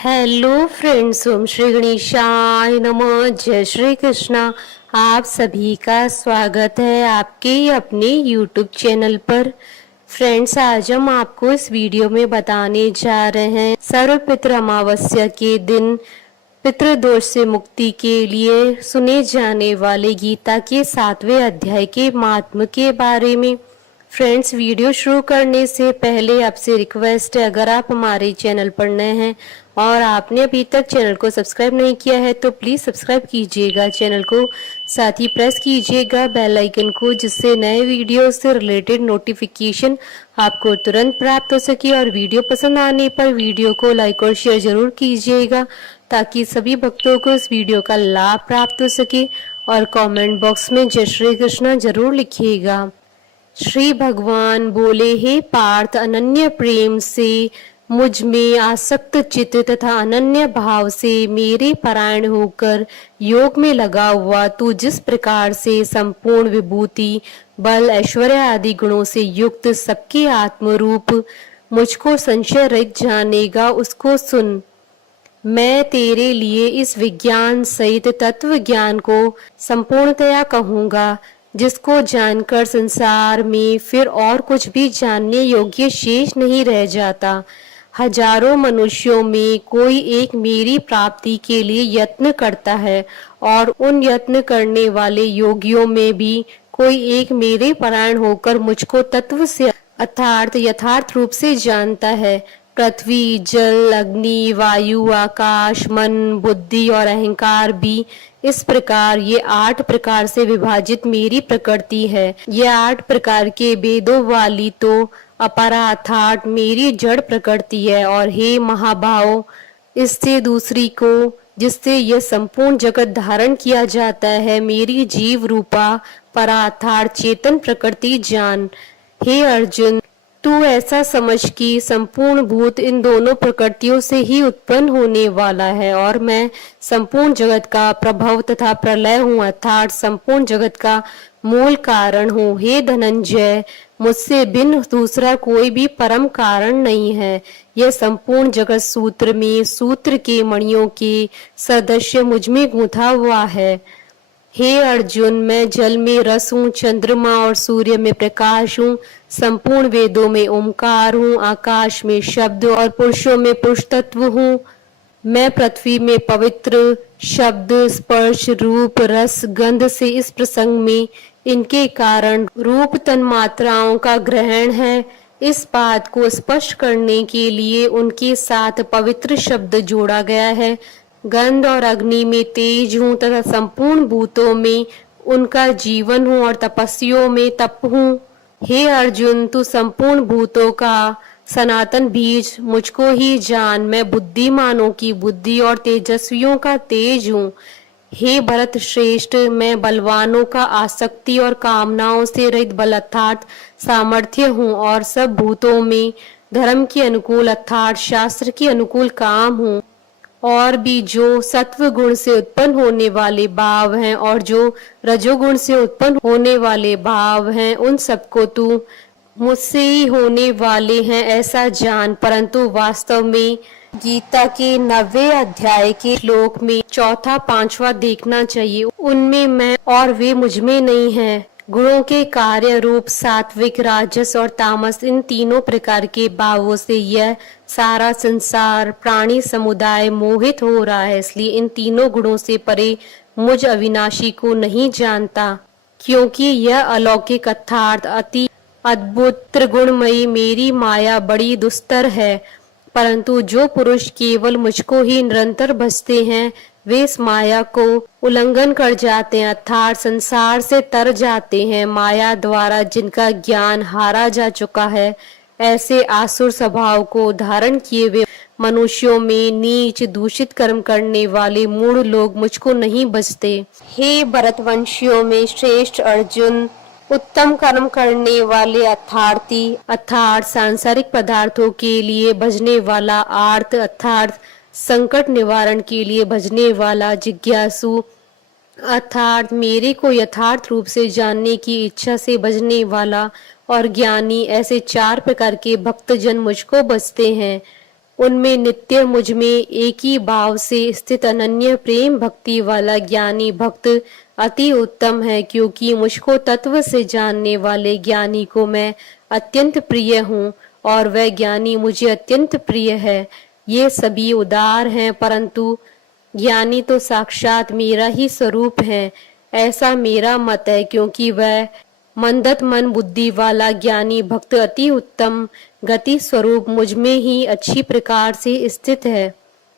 Hello friends, ओम श्री गणेशाय नमः। जय श्री कृष्णा। आप सभी का स्वागत है आपके अपने यूट्यूब चैनल पर। फ्रेंड्स, आज हम आपको इस वीडियो में बताने जा रहे हैं सर्वपितृ अमावस्या के दिन पितृदोष से मुक्ति के लिए सुने जाने वाले गीता के 7वें अध्याय के महात्म्य के बारे में। फ्रेंड्स, वीडियो शुरू करने से पहले आपसे रिक्वेस्ट है, अगर आप हमारे चैनल पर नए हैं और आपने अभी तक चैनल को सब्सक्राइब नहीं किया है तो प्लीज सब्सक्राइब कीजिएगा चैनल को, साथ ही प्रेस कीजिएगा बेल आइकन को, जिससे नए वीडियो से रिलेटेड नोटिफिकेशन आपको तुरंत प्राप्त हो सके। और वीडियो पसंद आने पर वीडियो को लाइक और शेयर जरूर कीजिएगा ताकि सभी भक्तों को इस वीडियो का लाभ प्राप्त हो सके। और कमेंट बॉक्स में जय श्री कृष्णा जरूर लिखिएगा। श्री भगवान बोले, हे पार्थ, अनन्य प्रेम से मुझ में आसक्त चित्त तथा अनन्य भाव से मेरे परायण होकर योग में लगा हुआ तू जिस प्रकार से संपूर्ण विभूति, बल, ऐश्वर्य आदि गुणों से युक्त सबके आत्मरूप मुझको संशय रहित जानेगा, उसको सुन। मैं तेरे लिए इस विज्ञान सहित तत्व ज्ञान को संपूर्णतया कहूंगा, जिसको जानकर संसार में फिर और कुछ भी जानने योग्य शेष नहीं रह जाता। हजारों मनुष्यों में कोई एक मेरी प्राप्ति के लिए यत्न करता है और उन यत्न करने वाले योगियों में भी कोई एक मेरे परायण होकर मुझको तत्व से अर्थात यथार्थ रूप से जानता है। पृथ्वी, जल, अग्नि, वायु, आकाश, मन, बुद्धि और अहंकार भी इस प्रकार ये 8 प्रकार से विभाजित मेरी प्रकृति है। ये 8 प्रकार के भेदों वाली तो अपरा अर्थात मेरी जड़ प्रकृति है। और हे महाभाव, इससे दूसरी को जिससे यह संपूर्ण जगत धारण किया जाता है, मेरी जीव रूपा परा अर्थात चेतन प्रकृति जान। हे अर्जुन, तू ऐसा समझ कि संपूर्ण भूत इन दोनों प्रकृतियों से ही उत्पन्न होने वाला है और मैं संपूर्ण जगत का प्रभव तथा प्रलय हूँ, अर्थात संपूर्ण जगत का मूल कारण हूँ। हे धनंजय, मुझसे भिन्न दूसरा कोई भी परम कारण नहीं है। यह संपूर्ण जगत सूत्र में सूत्र के मणियों के सदस्य मुझ में गूंथा हुआ है। हे अर्जुन, मैं जल में रस हूँ, चंद्रमा और सूर्य में प्रकाश हूँ, संपूर्ण वेदों में ओमकार हूँ, आकाश में शब्द और पुरुषों में पुरुष तत्व हूँ। मैं पृथ्वी में पवित्र शब्द, स्पर्श, रूप, रस, गंध से इस प्रसंग में इनके कारण रूप तन्मात्राओं का ग्रहण है। इस बात को स्पष्ट करने के लिए उनके साथ पवित्र शब्द जोड़ा गया है। गंध और अग्नि में तेज हूँ तथा संपूर्ण भूतों में उनका जीवन हूँ और तपस्वियों में तप हूँ। हे अर्जुन, तू संपूर्ण भूतों का सनातन बीज मुझको ही जान। मैं बुद्धिमानों की बुद्धि और तेजस्वियों का तेज हूँ। हे भरत श्रेष्ठ, मैं बलवानों का आसक्ति और कामनाओं से रहित बल अर्थात सामर्थ्य हूँ और सब भूतों में धर्म के अनुकूल अर्थात शास्त्र के अनुकूल काम हूँ। और भी जो सत्व गुण से उत्पन्न होने वाले भाव हैं और जो रजोगुण से उत्पन्न होने वाले भाव हैं, उन सबको तू मुझसे ही होने वाले हैं ऐसा जान। परंतु वास्तव में गीता के 9वें अध्याय के श्लोक में चौथा पांचवा देखना चाहिए। उनमें मैं और वे मुझ में नहीं है। गुणों के कार्य रूप सात्विक, राजस और तामस, इन तीनों प्रकार के भावों से यह सारा संसार प्राणी समुदाय मोहित हो रहा है। इसलिए इन तीनों गुणों से परे मुझ अविनाशी को नहीं जानता, क्योंकि यह अलौकिक अर्थात अति अद्भुत त्रिगुणमयी मेरी माया बड़ी दुस्तर है। परंतु जो पुरुष केवल मुझको ही निरंतर भजते हैं, वे इस माया को उल्लंघन कर जाते हैं अर्थात संसार से तर जाते हैं। माया द्वारा जिनका ज्ञान हारा जा चुका है, ऐसे आसुर स्वभाव को धारण किए हुए मनुष्यों में नीच दूषित कर्म करने वाले मूढ़ लोग मुझको नहीं बचते। हे भरतवंशियों में श्रेष्ठ अर्जुन, उत्तम कर्म करने वाले अर्थार्थी अर्थात सांसारिक पदार्थों के लिए भजने वाला, आर्त अर्थात संकट निवारण के लिए भजने वाला, जिज्ञासु अर्थात मेरे को यथार्थ रूप से जानने की इच्छा से भजने वाला और ज्ञानी, ऐसे 4 प्रकार के भक्तजन मुझको बसते हैं। उनमें नित्य मुझ में एक ही भाव से स्थित अनन्य प्रेम भक्ति वाला ज्ञानी भक्त अति उत्तम है, क्योंकि मुझको तत्व से जानने वाले ज्ञानी को मैं अत्यंत प्रिय हूँ और वह ज्ञानी मुझे अत्यंत प्रिय है। ये सभी उदार हैं, परंतु ज्ञानी तो साक्षात मेरा ही स्वरूप है, ऐसा मेरा मत है, क्योंकि वह मंदत मन बुद्धि वाला ज्ञानी भक्त अति उत्तम गति स्वरूप मुझ में ही अच्छी प्रकार से स्थित है।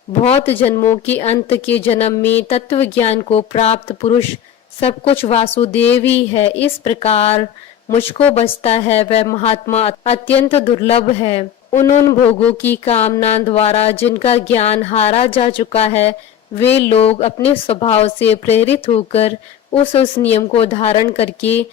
बहुत जन्मों के अंत के जन्म में तत्व ज्ञान को प्राप्त पुरुष सब कुछ वासुदेव ही है। इस प्रकार मुझको बचता है वह महात्मा अत्यंत दुर्लभ है। उन भोगों की कामना द्वारा जिनका ज्ञान हारा जा चुका है, वे लोग अपने स्वभाव से प्रेरित होकर उस नियम को धारण करके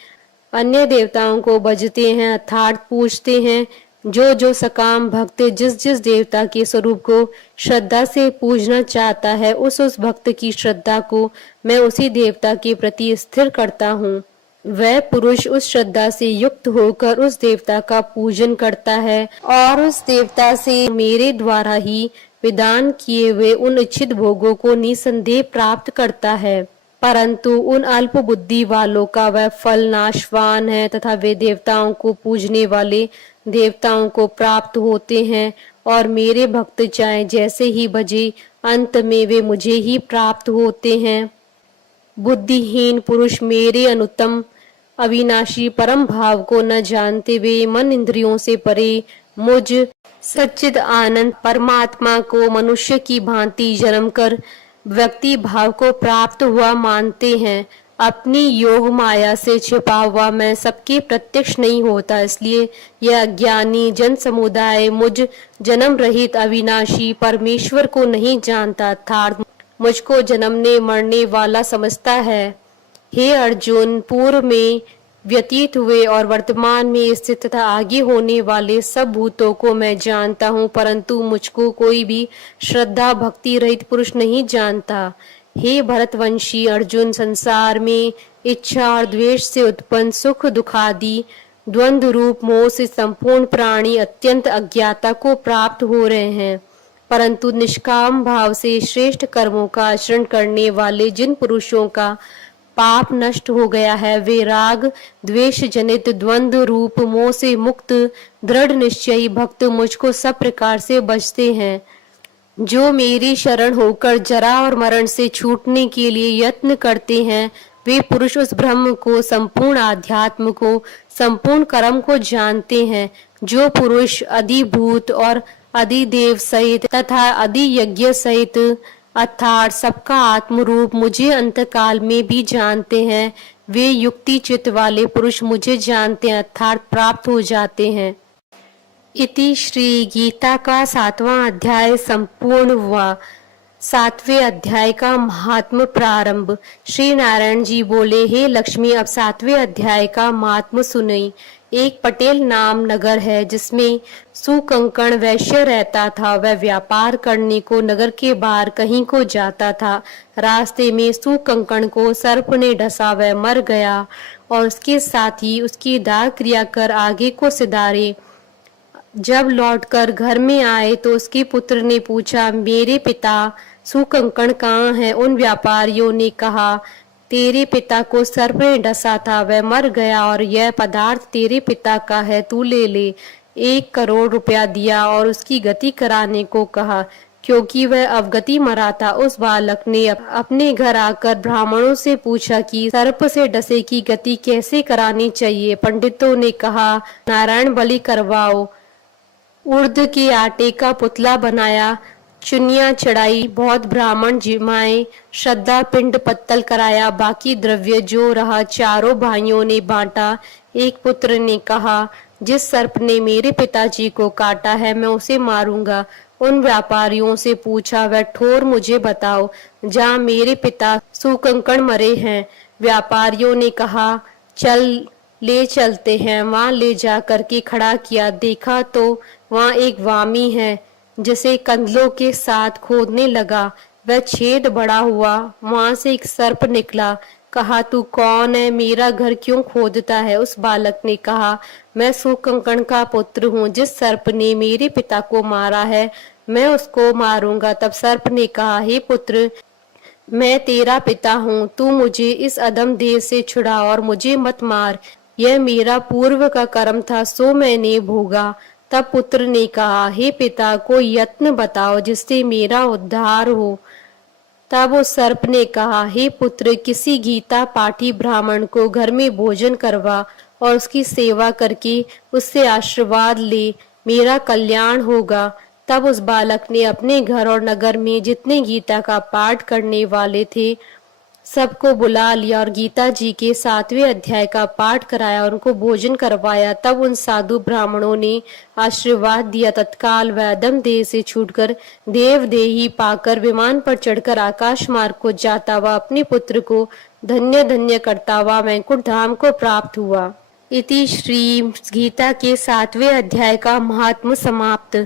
अन्य देवताओं को भजते हैं, अर्थात पूजते हैं। जो सकाम भक्त जिस देवता के स्वरूप को श्रद्धा से पूजना चाहता है, उस भक्त की श्रद्धा को मैं उसी देवता के प्रति स्थिर करता हूँ। वह पुरुष उस श्रद्धा से युक्त होकर उस देवता का पूजन करता है और उस देवता से मेरे द्वारा ही विधान किए हुए उन इच्छित भोगों को निसंदेह प्राप्त करता है। परंतु उन अल्प बुद्धि वालों का वह फल नाशवान है तथा वे देवताओं को पूजने वाले देवताओं को प्राप्त होते हैं और मेरे भक्त चाहे जैसे ही भजे, अंत में वे मुझे ही प्राप्त होते हैं। बुद्धिहीन पुरुष मेरे अनुत्तम अविनाशी परम भाव को न जानते हुए मन इंद्रियों से परे मुझ सच्चिद आनंद परमात्मा को मनुष्य की भांति जन्म कर व्यक्ति भाव को प्राप्त हुआ मानते हैं। अपनी योग माया से छिपा हुआ मैं सबके प्रत्यक्ष नहीं होता, इसलिए यह अज्ञानी जन समुदाय मुझ जन्म रहित अविनाशी परमेश्वर को नहीं जानता, अर्थात मुझको जन्मने मरने वाला समझता है। हे अर्जुन, पूर्व में व्यतीत हुए और वर्तमान में स्थित तथा आगे होने वाले सब भूतों को मैं जानता हूँ, परंतु मुझको कोई भी श्रद्धा भक्ति रहित पुरुष नहीं जानता। हे भरतवंशी अर्जुन, संसार में इच्छा और द्वेष से उत्पन्न सुख दुखादि द्वंद्व रूप मोह से संपूर्ण प्राणी अत्यंत अज्ञाता को प्राप्त हो रहे हैं, परंतु निष्काम भाव से श्रेष्ठ कर्मों का आचरण करने वाले जिन पुरुषों का पाप नष्ट हो गया है, वे राग द्वेष जनित द्वंद्व रूप मोह से मुक्त दृढ़ निश्चयी भक्त मुझको सब प्रकार से बचते हैं। जो मेरी शरण होकर जरा और मरण से छूटने के लिए यत्न करते हैं, वे पुरुष उस ब्रह्म को, संपूर्ण आध्यात्म को, संपूर्ण कर्म को जानते हैं। जो पुरुष अधिभूत और अधिदेव सहित तथा अधि यज्ञ सहित अर्थात सबका आत्म रूप मुझे अंतकाल में भी जानते हैं, वे युक्ति चित्त वाले पुरुष मुझे जानते हैं, अर्थात प्राप्त हो जाते हैं। इति श्री गीता का 7वां अध्याय संपूर्ण हुआ। 7वें अध्याय का महात्म प्रारंभ। श्री नारायण जी बोले, हे लक्ष्मी, अब 7वें अध्याय का महात्म सुनई। एक पटेल नाम नगर है जिसमें सुकंकण वैश्य रहता था। वह व्यापार करने को नगर के बाहर कहीं को जाता था। रास्ते में सुकंकण को सर्प ने डसा, वह मर गया और उसके साथ ही उसकी दाह क्रिया कर आगे को सिधारे। जब लौटकर घर में आए तो उसके पुत्र ने पूछा, मेरे पिता सुकंकण कहाँ है? उन व्यापारियों ने कहा, तेरे पिता को सर्प ने डसा था, वह मर गया और यह पदार्थ तेरे पिता का है, तू ले ले। 1 करोड़ रुपया दिया और उसकी गति कराने को कहा। क्योंकि वह अवगति मरा था, उस बालक ने अपने घर आकर ब्राह्मणों से पूछा कि सर्प से डसे की गति कैसे करानी चाहिए। पंडितों ने कहा, नारायण बलि करवाओ। उड़द के आटे का पुतला बनाया, चुनिया चढ़ाई, बहुत ब्राह्मण जिमाए, श्रद्धा पिंड पत्तल कराया, बाकी द्रव्य जो रहा चारों भाइयों ने बांटा। एक पुत्र ने कहा, जिस सर्प ने मेरे पिताजी को काटा है मैं उसे मारूंगा। उन व्यापारियों से पूछा, वह ठोर मुझे बताओ जहाँ मेरे पिता सुकंकण मरे हैं। व्यापारियों ने कहा, चल ले चलते हैं। वहां ले जा करके खड़ा किया, देखा तो वहां एक वामी है जिसे कंदलों के साथ खोदने लगा। वह छेद बड़ा हुआ, वहां से एक सर्प निकला। कहा, तू कौन है? मेरा घर क्यों खोदता है? उस बालक ने कहा, मैं सुकंकण का पुत्र हूँ। जिस सर्प ने मेरे पिता को मारा है मैं उसको मारूंगा। तब सर्प ने कहा, हे पुत्र, मैं तेरा पिता हूँ, तू मुझे इस अधम देह से छुड़ा और मुझे मत मार। यह मेरा पूर्व का कर्म था, सो मैंने भोगा। तब पुत्र ने कहा, हे पिता, कोई यत्न बताओ जिससे मेरा उद्धार हो। तब उस सर्प ने कहा, हे पुत्र, किसी गीता पाठी ब्राह्मण को घर में भोजन करवा और उसकी सेवा करके उससे आशीर्वाद ले, मेरा कल्याण होगा। तब उस बालक ने अपने घर और नगर में जितने गीता का पाठ करने वाले थे सबको बुला लिया और गीता जी के 7वें अध्याय का पाठ कराया और उनको भोजन करवाया। तब उन साधु ब्राह्मणों ने आशीर्वाद दिया। तत्काल वह अधम देह से छूटकर देव देही पाकर विमान पर चढ़कर आकाश मार्ग को जाता हुआ अपने पुत्र को धन्य धन्य करता हुआ वैकुंठ धाम को प्राप्त हुआ। इति श्री गीता के 7वें अध्याय का महात्म समाप्त।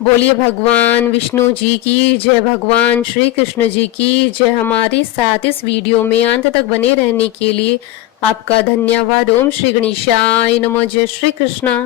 बोलिए भगवान विष्णु जी की जय, भगवान श्री कृष्ण जी की जय। हमारे साथ इस वीडियो में अंत तक बने रहने के लिए आपका धन्यवाद। ओम श्री गणेशाय नमः। जय श्री कृष्णा।